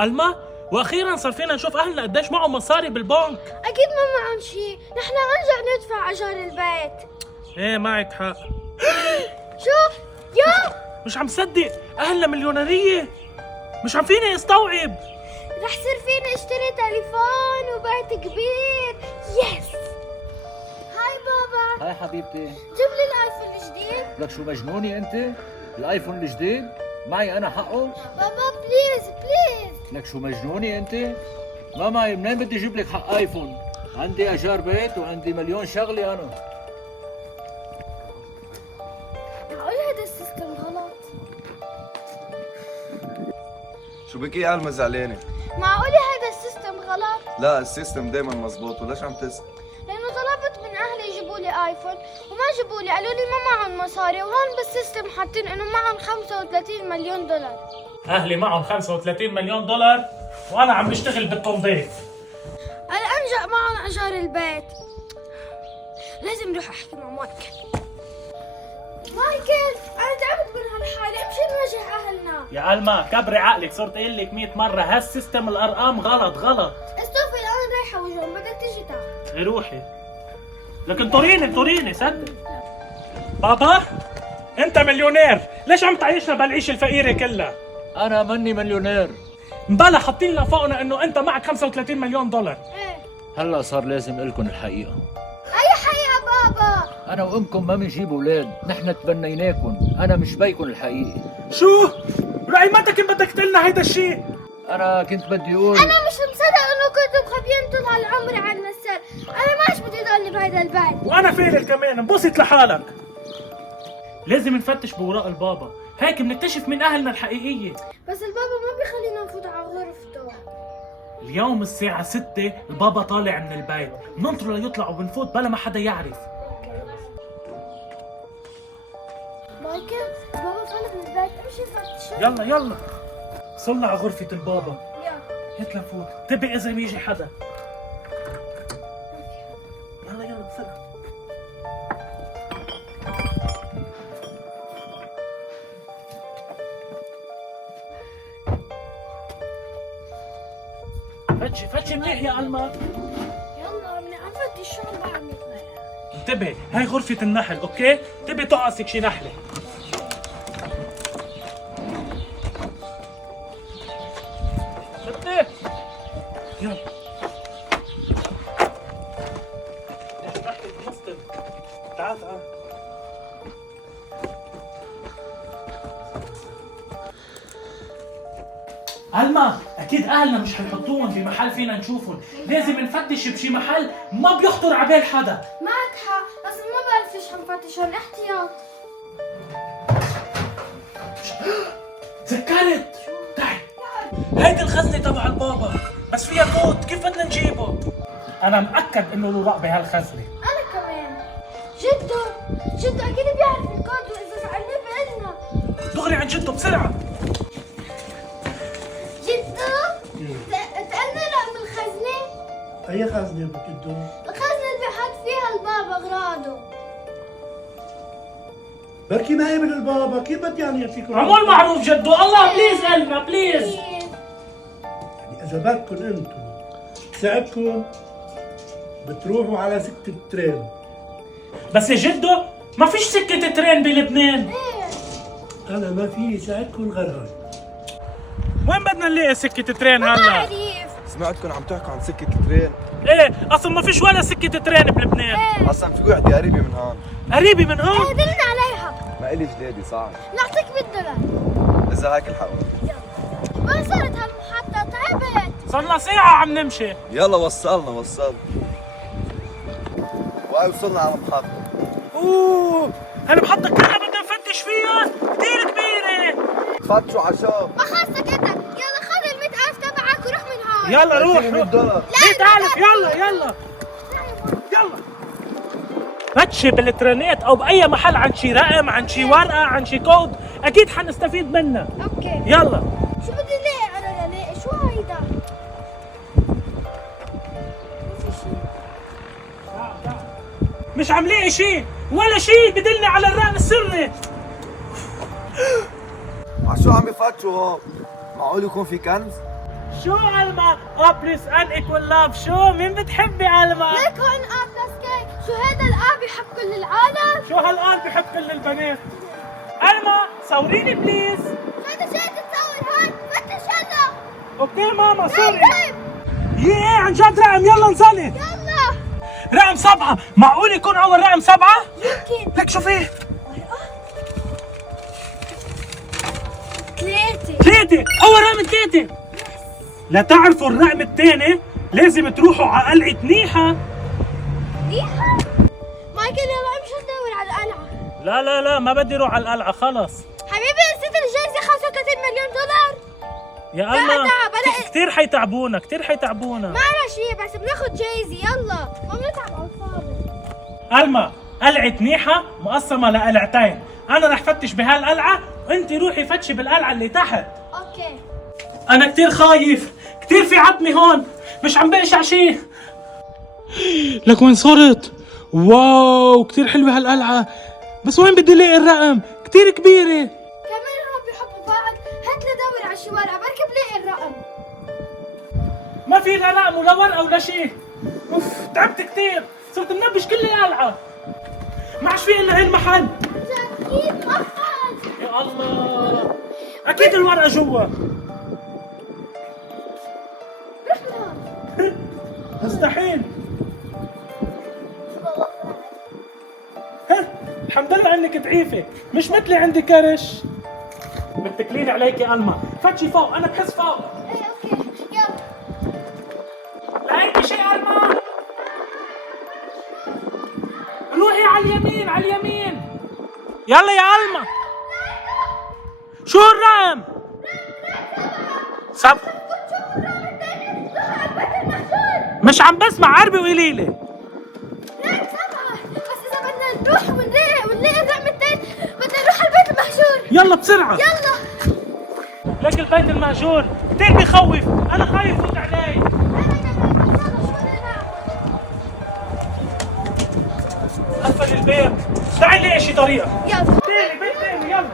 الما واخيرا صار فينا نشوف اهلنا قديش معهم مصاري بالبنك. اكيد ما معهم شيء، نحن نرجع ندفع اجار البيت. ايه معك حق. شو يا مش عم صدق اهلنا مليونيرية، مش عم فيني استوعب. رح صير فيني اشتري تليفون وبيت كبير. يس. هاي بابا، هاي حبيبتي. جيب لي الايفون الجديد. لك شو مجنونة انت؟ الايفون الجديد؟ معي انا حقه؟ بابا بليز بليز. لك شو مجنونة انت؟ ما معي، منين بدي اجيب لك حق ايفون؟ عندي اجار بيت وعندي مليون شغلة انا. معقول هذا السيستم غلط؟ شو بكي يا علمة زعلانة؟ معقول هذا السيستم غلط؟ لا السيستم دايما مزبوط، وليش عم تسأل؟ لانه طلبت من اهلي يجيبوا لي ايفون وما جابوا لي، قالوا لي ما معهم مصاري، وهون بالسيستم حاطين انه معهم 35 مليون دولار. اهلي معهم 35 مليون دولار وانا عم بشتغل بالتنظيف. الانجأ معهم اجار البيت. لازم اروح احكي مع مايكل. مايكل، انا تعبت من هالحالة، امشي نواجه اهلنا. يا الما كبري عقلك، صرت اقول لك 100 مرة هالسيستم الارقام غلط. استوفي، انا رايحة وجههم، بدك تيجي تعال. إيه روحي، لكن طوريني صدق. بابا انت مليونير، ليش عم تعيشنا بالعيش الفقيرة كلها؟ انا ماني مليونير. مبلا حاطين لنا فوقنا انه انت معك 35 مليون دولار. ايه. هلا صار لازم لكم الحقيقة. اي حقيقة بابا؟ انا وامكم ما بنجيب اولاد، نحن تبنيناكم، انا مش بيكم الحقيقي. شو؟ رأي متى كنت بدك تقلنا هيدا الشيء؟ انا كنت بدي اقول انا مش مصدق انه كنتوا مخبيين طول هالعمر عن السر. انا ما عادش بدي ضلني بهيدا البيت. وانا فيلل كمان، انبسط لحالك. لازم نفتش بوراق البابا، هيك بنكتشف مين اهلنا الحقيقية. بس البابا ما بيخلينا نفوت على غرفته. اليوم الساعة 6 البابا طالع من البيت، ننطره ليطلع وبنفوت بلا ما حدا يعرف. مايكل، البابا طلع من البيت، امشي فتش. يلا وصلنا على غرفة البابا. يلا. هات لنفوت، انتبه اذا بيجي حدا. يلا بسرعة. فتشي منيح يا الما. يلا من عم فتش شو عم بعمل. انتبه، هاي غرفة النحل، اوكي؟ انتبه تقعصك شي نحلة. فتح. يلا. ليش تحت المسطر؟ تعال. الما اكيد اهلنا مش حيحطوهم بمحل فينا نشوفهم، لازم نفتش بشي محل ما بيخطر على بال حدا. معك حق، بس ما بعرف ايش عم فتشهم، احتياط. تذكرت، تعي هيدي الخزنة تبع البابا، بس فيها كود، كيف بدنا نجيبه؟ أنا مأكد إنه له رق بهالخزنة. انا كمان. جدو اكيد بيعرف الكود، واذا سألناه بقلنا. دغري عن جده بسرعة. جدو، تقلنا رقم الخزنة؟ أي خزنة بكدو؟ الخزنة اللي بحط فيها البابا أغراضه. بركي ما هي من البابا، كيف بدي يعني يعطيكم؟ عمول معروف جده، الله بليز قلنا بليز. يعني إذا بدكم أنتم ساعدكم بتروحوا على سكة الترين. بس يا جده ما فيش سكة ترين بلبنان. أنا ما فيني ساعدكم غير هاي. وين بدنا نلاقي سكة ترين ما هلا؟ عرف. سمعتكم عم تحكوا عن سكة الترين، ايه اصلا ما فيش ولا سكة ترين بلبنان. اصلا في وحدة قريبة من هون. قريبي من هون. دلنا عليها. ما إلي جدادي صعب، نعطيك $100. إذا هيك الحقوا. وين صارت هالمحطة؟ تعبت. صرنا ساعة عم نمشي. يلا وصلنا. وهي وصلنا على المحطة. اوه هالمحطة كلها بدنا نفتش فيها، كثير كبيرة. فتشوا على شوف. ما خلصك انت، يلا خذ ال100,000 تبعك وروح من هون. يلا روح. $100. 100,000 يلا. فتشي بالترينات او باي محل عن شي رقم، عن شي ورقه، عن شي كود، اكيد حنستفيد منها. اوكي. يلا. شو بدي لاقي انا لاقي؟ شو هيدا؟ ما في شيء. مش عم لاقي شي ولا شي بدلني على الرقم السري. عشو عم يفتشوا هون؟ معقول يكون في كنز؟ شو ألما؟ A plus N equal love. شو مين بتحبي ألما؟ ليك هون A بلس كي. شو هذا الآ بيحب كل العالم؟ شو هالآن بحب كل البنات؟ ألما صوريني بليز. هذا شيء تتصور هون. فتش هلا. اوكي ماما سوري. طيب. ياه عن جد رقم يلا انزلي. يلا. رقم 7 معقول يكون أول رقم 7؟ يمكن. لك شوفي 3. أول رقم 3. لا تعرفوا الرقم الثاني لازم تروحوا على قلعة نيحة. ريحة. مايكل يلا امشي ندور على القلعة. لا ما بدي اروح على القلعة خلص. حبيبي نسيت الجايزة 35 مليون دولار. يا ألما بلا كثير حيتعبونا. ما على شيء بس بناخد جايزة يلا. ما بنتعب على الفاضي. ألما قلعة نيحة مقسمة لقلعتين، أنا رح فتش بهالقلعة وأنت روحي فتشي بالقلعة اللي تحت. اوكي. أنا كثير خايف، كثير في عتمة هون، مش عم بقشع شيء. لك وين صرت؟ واو كثير حلوة هالقلعة، بس وين بدي الاقي الرقم؟ كثير كبيرة. كمان هون بيحبوا بعض. هات لي دور على الشوارع بركي بلاقي الرقم. ما في لا رقم ولا ورقة ولا شيء. اوف تعبت كثير، صرت منبش كل القلعة. ما عادش في إلا هي المحل. اكيد مقعد. يا الله أكيد الورقة جوا. روح لهون. مستحيل. ها الحمد لله انك ضعيفة، مش مثلي عندي كرش. متكلين عليك يا ألما، فتشي فوق، أنا بحس فوق. ايه اوكي يلا. لقيتي شيء ألما؟ روحي على اليمين. يلا يا ألما. شو الرقم؟ 7. مش عم بسمع عربي وقليلة. ليك 7. بس اذا بدنا نروح ونلاقي الرقم الثاني بدنا نروح على البيت المهجور. يلا بسرعة. يلا. لك البيت المهجور كثير بخوف، أنا خايف فوت علي. قفل الباب، تعي نلاقي شي طريقة. يلا. تاني بيت تاني يلا.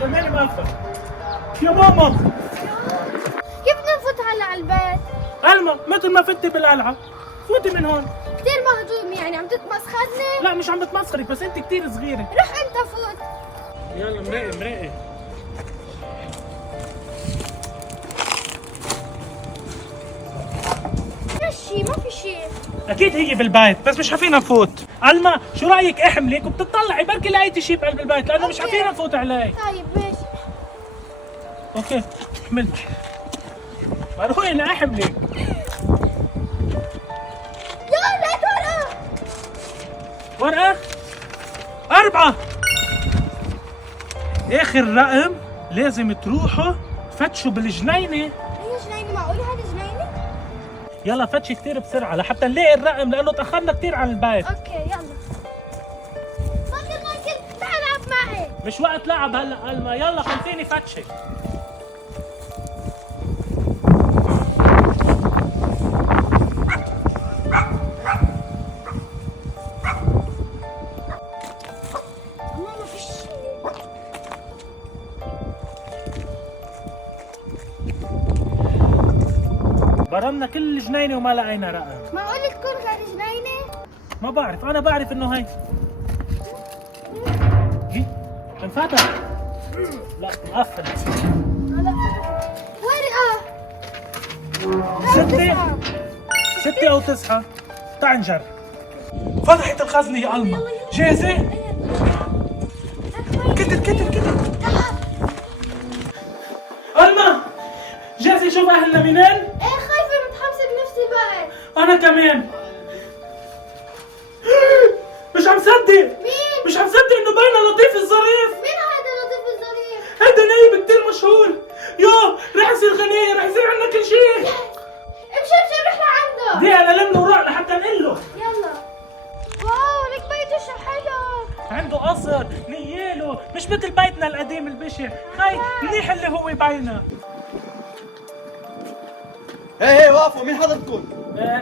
كمان مقفل. يا ماما كيف بدنا نفوت هلا على البيت؟ ألما مثل ما فتي بالقلعة فوتي من هون. كثير مهضوم يعني عم تتمسخرني؟ لا مش عم بتمسخرك بس انت كثير صغيرة. روح انت فوت. يلا مراقي. ما في شيء. اكيد هي بالبيت بس مش حفينا نفوت. ألما شو رايك احملك وبتطلعي بركي لقيتي شيء بقلب البيت لانه مش أوكي. حفينا نفوت عليه. طيب ماشي. اوكي حملت. روحي انا احملك. يلا لقيت ورقة. 4. اخر رقم لازم تروحوا فتشوا بالجنينة. هي جنينة؟ معقولة هذا جنينة؟ يلا فتشي كثير بسرعة لحتى نلاقي الرقم لانه تأخرنا كثير عن البيت. اوكي يلا. مايكل تعال العب معي. مش وقت لعب هلا ألما، يلا خليني فتشي. ماما في شيء. برمنا كل الجنينة وما لقينا رقم. معقولة تكون غير جنينة؟ ما بعرف، أنا بعرف إنه هي. هي انفتح. لا مقفل. ورقة. 6 أو 9. تعال نجرب. فتحت الخزنة يا ألما، جاهزة؟ كتر. ألما جاهزة شوف أهلنا منين؟ ايه خايفة متحمسة بنفسي البيت. أنا كمان. مش عم صدق. مين؟ مش عم صدق إنه بينا لطيف الظريف. مين هذا لطيف الظريف؟ هيدا نايب كتير مشهور. رح يصير غني، رح يصير عنا كل شيء. امشي روح لعنده. دي أنا لم نروح لحتى نقول له. يلا. واو لك بيته شو حلو. عنده قصر نياله مش مثل بيتنا القديم البشع. خي منيح اللي هو باينه. هي وقفوا، مين حضرتكم؟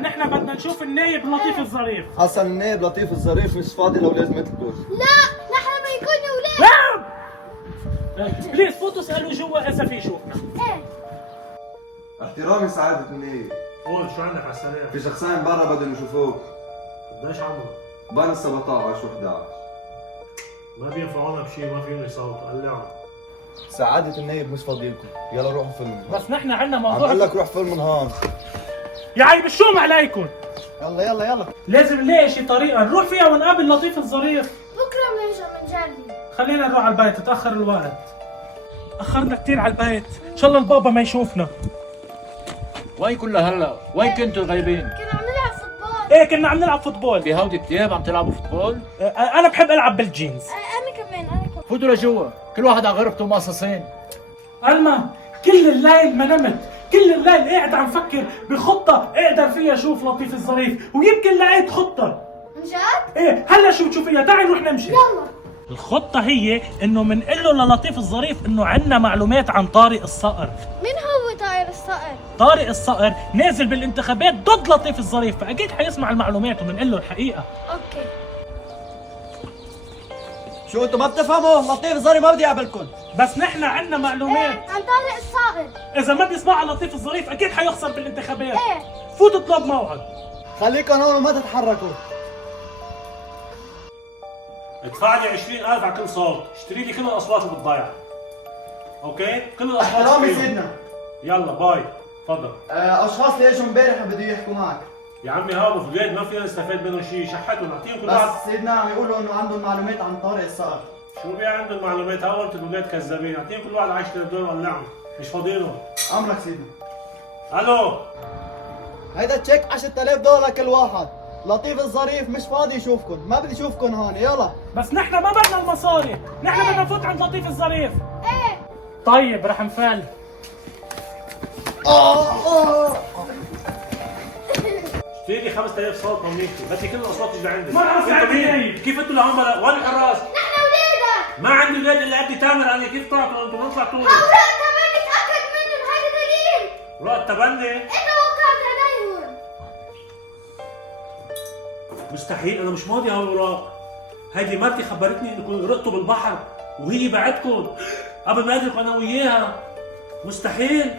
نحن بدنا نشوف النايب اللطيف الظريف. اصلا النائب لطيف الظريف مش فاضي لو لازم مثلكم. لا نحن ما يكون ولاد. نعم بليز فوتوا اسألوا جوا إذا في شوفنا. ايه احترامي سعادة النائب، قول شو عندك على السلام؟ في شخصين برا بدهم يشوفوك. قديش عمره؟ بين ال 17 و11. ما بينفعونا بشيء، ما فيهم يصوتوا، قلعوا. سعادة النائب مش فاضيلكم، يلا روحوا فيلم. بس نحن عنا عم موضوع. بقول لك روح فيلم من هون. يا عيب الشوم عليكم. يلا يلا يلا. لازم نلاقي شي طريقة نروح فيها ونقابل لطيف الظريف. بكره بنرجع بنجرب. خلينا نروح على البيت، تأخر الوقت. أخرنا كتير على البيت، إن شاء الله البابا ما يشوفنا. وين كلها هلا؟ وين كنتوا غايبين؟ كنا عم نلعب فوتبول. إيه كنا عم نلعب فوتبول. بهودي الثياب عم تلعبوا فوتبول؟ أنا بحب ألعب بالجينز. انا كمان. فوتوا لجوا، كل واحد على غرفته مقصصين. ألما كل الليل ما نمت، كل الليل قاعد عم فكر بخطة اقدر فيها اشوف لطيف الظريف، ويمكن لقيت خطة. من جد؟ ايه هلا شو بتشوفيها؟ تعي نروح نمشي. يلا. الخطة هي انه منقول له للطيف الظريف انه عنا معلومات عن طارق الصقر. مين هو طائر الصقر؟ طارق الصقر نازل بالانتخابات ضد لطيف الظريف، فاكيد حيسمع المعلومات ومنقول له الحقيقة. اوكي. شو انتم ما بتفهموا؟ لطيف الظريف ما بدي اقابلكم. بس نحن عنا معلومات، عن طارق الصقر. اذا ما بيسمعها لطيف الظريف اكيد حيخسر بالانتخابات. ايه. فوت اطلب موعد. خليكم هون وما تتحركوا. ادفع لي 20,000 على كل صوت، اشتري لي كل الاصوات اللي بتضيع. اوكي؟ كل الاصوات. احترامي فيهم. سيدنا. يلا باي، تفضل. اشخاص اللي اجوا امبارح بده يحكوا معك. يا عمي هابوا في البلاد ما فينا نستفاد منهم شيء، شحتهم نعطيهم كل واحد. بس سيدنا عم يقولوا انه عندهم معلومات عن طارق الصقر. شو بي عندهم معلومات؟ هاول الولاد كذابين، نعطيهم كل واحد 10,000 دولار وقلعهم، مش فاضيينهم. امرك سيدنا. الو هيدا تشيك 10,000 دولار كل واحد. لطيف الظريف مش فاضي يشوفكم، ما بدي اشوفكم هون، يلا. بس نحن ما بدنا المصاري، نحن بدنا نفوت عند لطيف الظريف. ايه. طيب رح نفل. اشتري لي 5,000 صوت مملكتي، بدي كل الاصوات تجي لعندي. ما أعرف انتوا ساعتها مين؟ جاي. كيف انتوا لعملاء؟ وين الحراس؟ نحن ولادك. ما عندي اولاد الا قد تامر، انا كيف طلعتوا انتوا؟ ما طلعتوا لي. اوراق كمان نتاكد منهم، هيدا دليل. رؤى تبني؟ انت وقعت عليهم. مستحيل، انا مش ماضي هالوراق. هيدي مرتي خبرتني انكم غرقتوا بالبحر وهي بعدكم قبل ما ادرك انا وياها. مستحيل.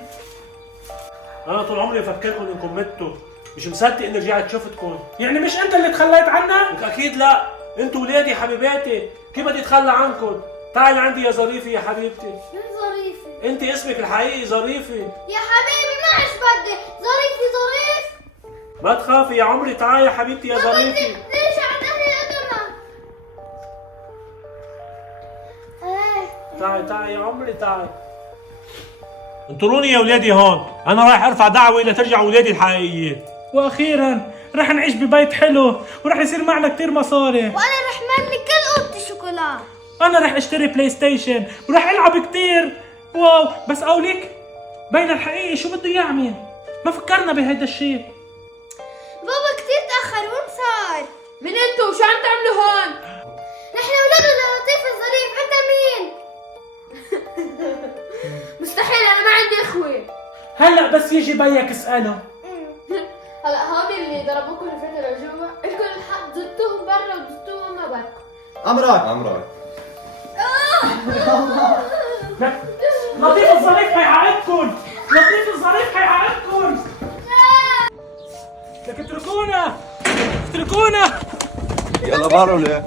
انا طول عمري بفكركم انكم متوا، مش مصدق اني رجعت شفتكم. يعني مش انت اللي تخليت عنا؟ لك اكيد لا، انتوا ولادي حبيباتي، كيف بدي اتخلى عنكم؟ تعالي عندي يا ظريفه يا حبيبتي. مين ظريفة؟ انت اسمك الحقيقي ظريفه. يا حبيبي ما عش بدي، ظريفي ظريف. ما تخافي يا عمري، تعالي يا حبيبتي يا ما بدي ظريفه. نرجع عند اهلي قدرنا. تعالي تعالي يا عمري تعالي. انطروني يا ولادي هون، انا رايح ارفع دعوه لترجعوا ولادي الحقيقيين. واخيرا رح نعيش ببيت حلو ورح يصير معنا كتير مصاري. وانا رح ملي كل اوضتي شوكولا. انا رح اشتري بلاي ستيشن ورح العب كتير. واو بس قولك بين الحقيقي شو بده يعمل؟ ما فكرنا بهيدا الشيء. بابا كتير تأخر، وين صار؟ من انتوا شو عم تعملوا هون؟ نحن ولاد لطيف الظريف، انت مين؟ مستحيل، انا ما عندي اخوه. هلا بس يجي بيك اسأله. هلا هون اللي ضربوكم الفترة لجوا، الكم الحق زدتوهم برا وزدتوهم ما برا. امرك. لطيف الظريف حيعاقبكم، لطيف الظريف حيعاقبكم. لك اتركونا، اتركونا. يلا بارو ليه؟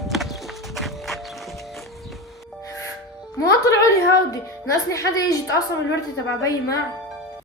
ما طلعوا لي هودي، ناقصني حدا يجي يتقاسم الورثة تبع بيي معي.